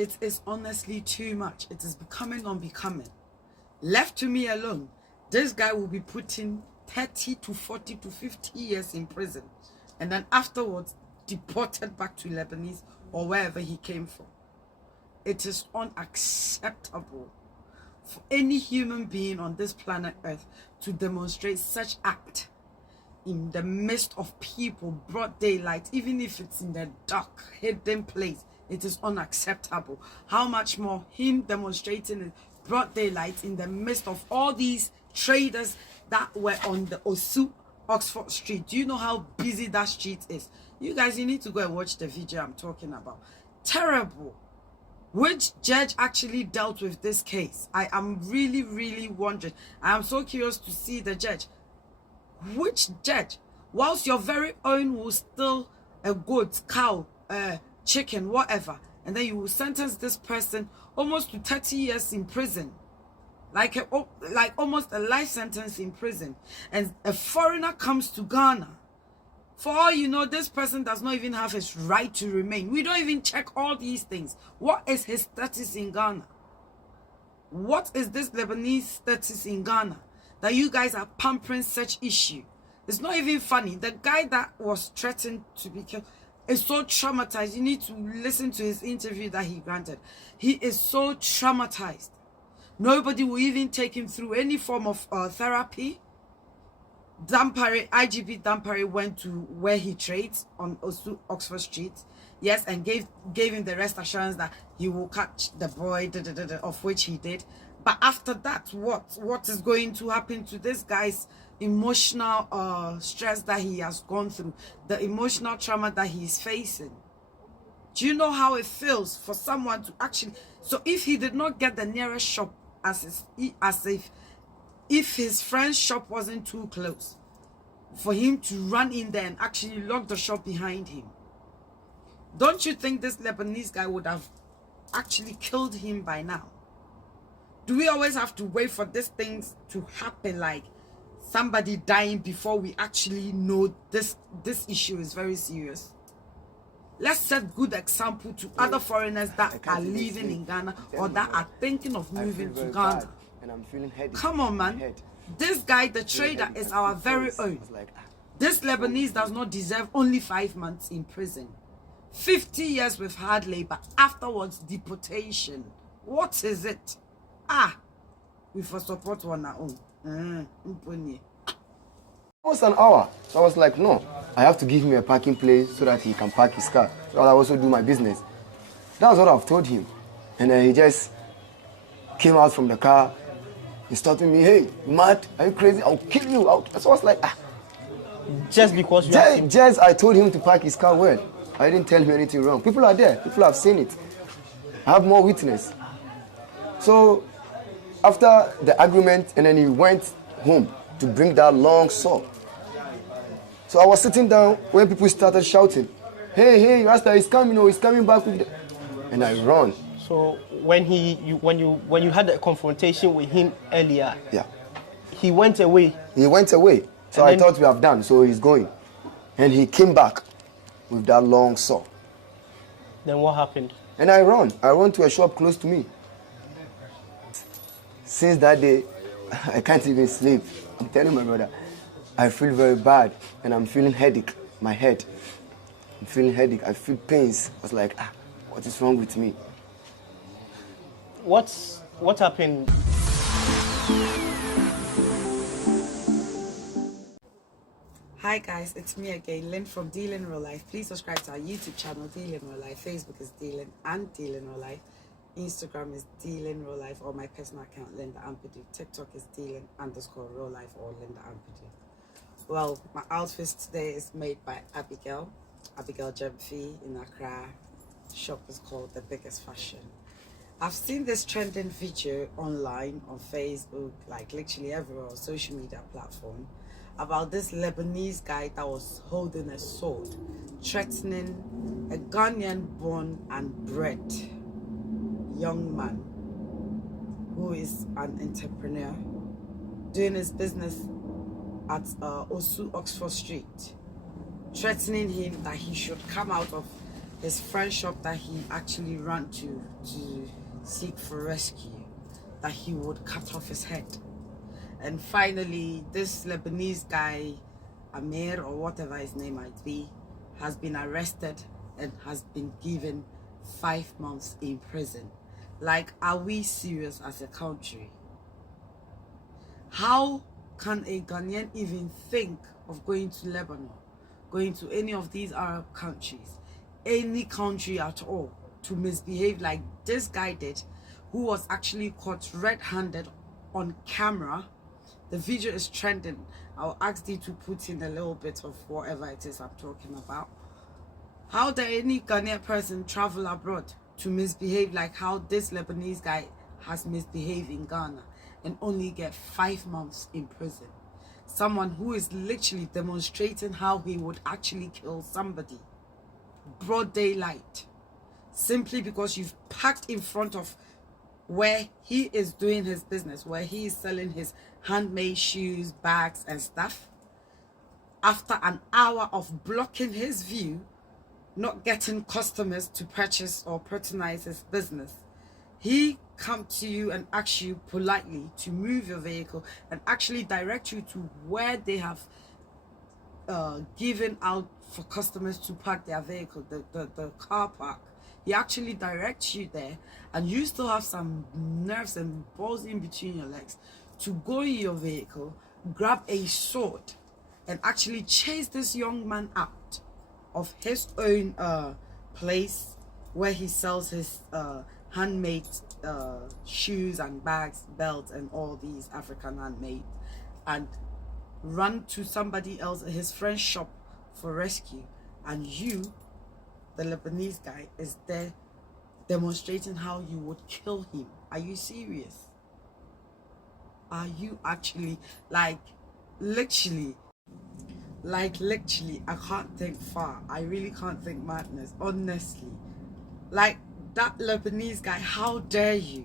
It is honestly too much. It is becoming unbecoming. Left to me alone, this guy will be putting 30 to 40 to 50 years in prison, and then afterwards deported back to Lebanese or wherever he came from. It is unacceptable for any human being on this planet Earth to demonstrate such act in the midst of people, broad daylight, even if it's in the dark, hidden place. It is unacceptable. How much more him demonstrating in broad daylight in the midst of all these traders that were on the Osu Oxford Street. Do you know how busy that street is? You guys, you need to go and watch the video I'm talking about. Terrible. Which judge actually dealt with this case? I am really wondering. I am so curious to see the judge. Which judge? Whilst your very own will still a goat, cow, chicken, whatever, and then you will sentence this person almost to 30 years in prison, like almost a life sentence in prison, and a foreigner comes to Ghana. For all you know, this person does not even have his right to remain. We don't even check all these things. What is his status in Ghana? What is this Lebanese status in Ghana that you guys are pampering such issue? It's not even funny. The guy that was threatened to be killed is so traumatized. You need to listen to his interview that he granted. He is so traumatized. Nobody will even take him through any form of therapy. Dampare, IGP Dampare went to where he trades on Oxford Street, yes, and gave him the rest assurance that he will catch the boy, of which he did. But after that, what is going to happen to this guy's emotional stress that he has gone through, the emotional trauma that he is facing? Do you know how it feels for someone to actually? So if he did not get the nearest shop, as if his friend's shop wasn't too close, for him to run in there and actually lock the shop behind him, don't you think this Lebanese guy would have actually killed him by now? Do we always have to wait for these things to happen, like somebody dying, before we actually know this issue is very serious? Let's set good example to other foreigners that are living in Ghana or that are thinking of moving to Ghana. And I'm feeling headache. Come on, man. This guy, the trader, is our very own. This Lebanese does not deserve only 5 months in prison. 50 years with hard labor. Afterwards, deportation. What is it? We for support one our own. Almost an hour. So I was like, no, I have to give him a parking place so that he can park his car. So I also do my business. That's what I've told him. And then he just came out from the car. He started me, hey, you mad? Are you crazy? I'll kill you. So I was like, Just because you just I told him to park his car well. I didn't tell him anything wrong. People are there. People have seen it. I have more witness. So after the argument, and then he went home to bring that long saw. So I was sitting down when people started shouting, hey, Rasta, he's coming, he's coming back with and I run. So when you had a confrontation with him earlier, yeah, he went away. He went away. So I thought we have done. So he's going, and he came back with that long saw. Then what happened? And I run. I run to a shop close to me. Since that day, I can't even sleep. I'm telling my brother, I feel very bad, and I'm feeling headache. My head. I'm feeling headache. I feel pains. I was like, what is wrong with me? What happened? Hi guys, it's me again, Lyn from Lyn-RealLife. Please subscribe to our YouTube channel, Lyn-RealLife. Facebook is Lyn and Lyn-RealLife. Instagram is Lyn-RealLife, or my personal account, Linda Ampadu. TikTok is Lyn_RealLife or Linda Ampadu. Well, my outfit today is made by Abigail Jemfi in Accra. Shop is called The Biggest Fashion. I've seen this trending video online, on Facebook, like literally everywhere on social media platform, about this Lebanese guy that was holding a sword, threatening a Ghanaian born and bred young man who is an entrepreneur doing his business at Osu Oxford Street, threatening him that he should come out of his friend shop that he actually ran to seek for rescue, that he would cut off his head. And finally, this Lebanese guy, Amir or whatever his name might be, has been arrested and has been given 5 months in prison. Like, are we serious as a country? How can a Ghanaian even think of going to Lebanon, going to any of these Arab countries, any country at all, to misbehave like this guy did, who was actually caught red-handed on camera? The video is trending. I'll ask you to put in a little bit of whatever it is I'm talking about. How dare any Ghanaian person travel abroad to misbehave like how this Lebanese guy has misbehaved in Ghana and only get 5 months in prison? Someone who is literally demonstrating how he would actually kill somebody, broad daylight, simply because you've parked in front of where he is doing his business, where he is selling his handmade shoes, bags and stuff. After an hour of blocking his view, not getting customers to purchase or patronize his business, he come to you and ask you politely to move your vehicle and actually direct you to where they have given out for customers to park their vehicle, the car park. He actually directs you there, and you still have some nerves and balls in between your legs to go in your vehicle, grab a sword and actually chase this young man out of his own place where he sells his handmade shoes and bags, belts and all these African handmade, and run to somebody else, his friend's shop, for rescue. And you, the Lebanese guy, is there demonstrating how you would kill him. Are you serious? Are you actually, like literally, I can't think far. I really can't think madness, honestly. Like, that Lebanese guy, how dare you?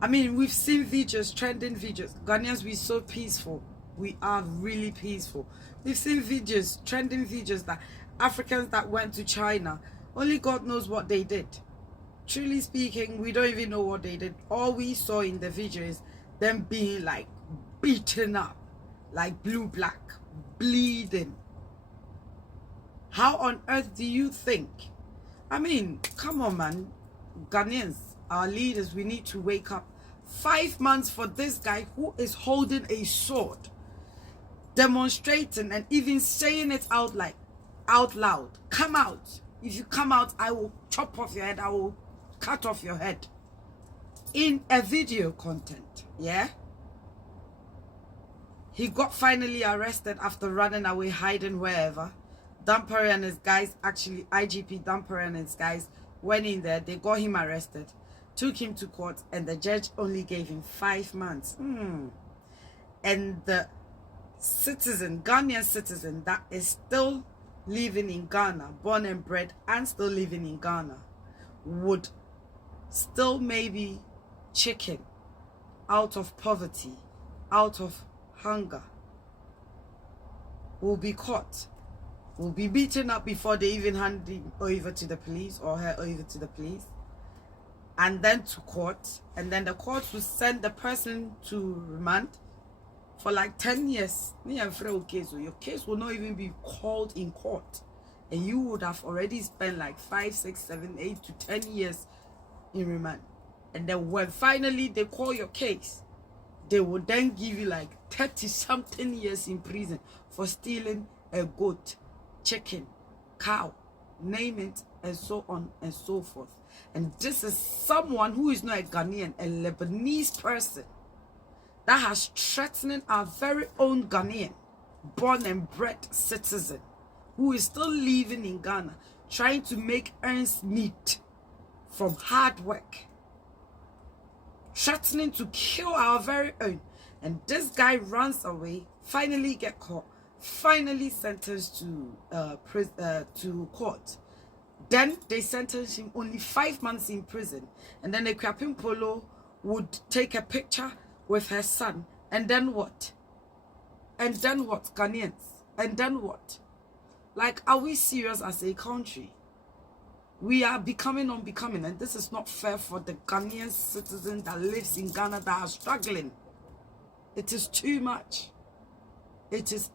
I mean, we've seen videos, trending videos. Ghanaians, we're so peaceful. We are really peaceful. We've seen videos, trending videos, that Africans that went to China, only God knows what they did. Truly speaking, we don't even know what they did. All we saw in the video is them being like beaten up, like blue black, bleeding. How on earth do you think? I mean, come on, man. Ghanaians, our leaders, we need to wake up. 5 months for this guy who is holding a sword, demonstrating and even saying it out loud. Come out. If you come out, I will chop off your head. I will cut off your head. In a video content, yeah? He got finally arrested after running away, hiding wherever. Dampare and his guys, actually IGP Dampare and his guys, went in there. They got him arrested, took him to court, and the judge only gave him 5 months. And the citizen, Ghanaian citizen that is still living in Ghana, born and bred and still living in Ghana, would still maybe chicken out of poverty, out of hunger, will be caught, will be beaten up before they even hand him over to the police or her over to the police, and then to court, and then the court will send the person to remand for like 10 years. Your case will not even be called in court, and you would have already spent like 5, 6, 7, 8 to 10 years in remand. And then when finally they call your case, they will then give you like 30-something years in prison for stealing a goat, chicken, cow, name it, and so on and so forth. And this is someone who is not a Ghanaian, a Lebanese person that has threatened our very own Ghanaian, born and bred citizen, who is still living in Ghana, trying to make ends meet from hard work, threatening to kill our very own. And this guy runs away, finally get caught, finally sentenced to court. Then they sentenced him only 5 months in prison. And then the Kwapin Polo would take a picture with her son. And then what? And then what, Ghanaians? And then what? Like, are we serious as a country? We are becoming unbecoming, and this is not fair for the Ghanaian citizen that lives in Ghana that are struggling. It is too much. It is